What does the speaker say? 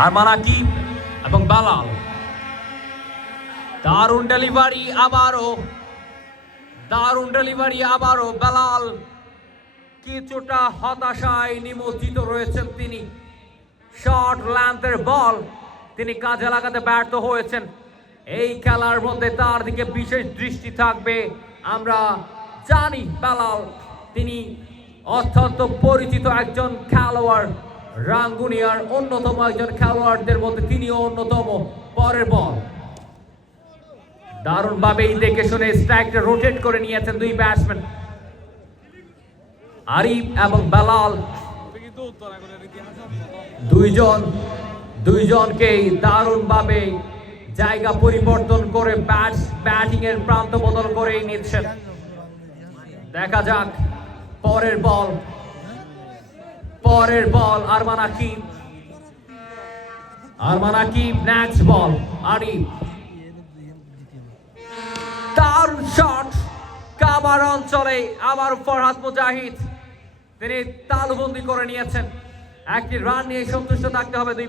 আরমান আকিব এবং বেলাল। দারুণ ডেলিভারি আবারও বেলাল কিছুটা হতাশায় নিমজ্জিত রয়েছেন তিনি। শর্ট লেন্থের বল তিনি কাজে লাগাতে ব্যর্থ হয়েছেন। এই খেলার মধ্যে তার দিকে বিশেষ দৃষ্টি থাকবে। আমরা জানি বেলাল তিনি অত্যন্ত পরিচিত একজন খেলোয়াড়, রাঙ্গুনিয়ার অন্যতম একজন খেলোয়াড়দের মধ্যে তিনিও অন্যতম। পরের বল দারুণভাবেই দেখে শুনে স্ট্রাইকটা রোটেট করে নিয়েছেন দুই ব্যাটসম্যান আরিফ এবং বেলাল। দুইজনকেই দারুণভাবে জায়গা পরিবর্তন করে ব্যাটিং এর প্রান্ত বদল করেই নিচ্ছেন। দেখা যাক পরের বল আরমান আকিব নেক্সট বল আরিফ। দারুণ শট কাভার অঞ্চলে আবার ফরহাদ মুজাহিদ তিনি তালুবন্দি করে নিয়েছেন। একটি রান নিয়ে সন্তুষ্ট থাকতে হবে দুই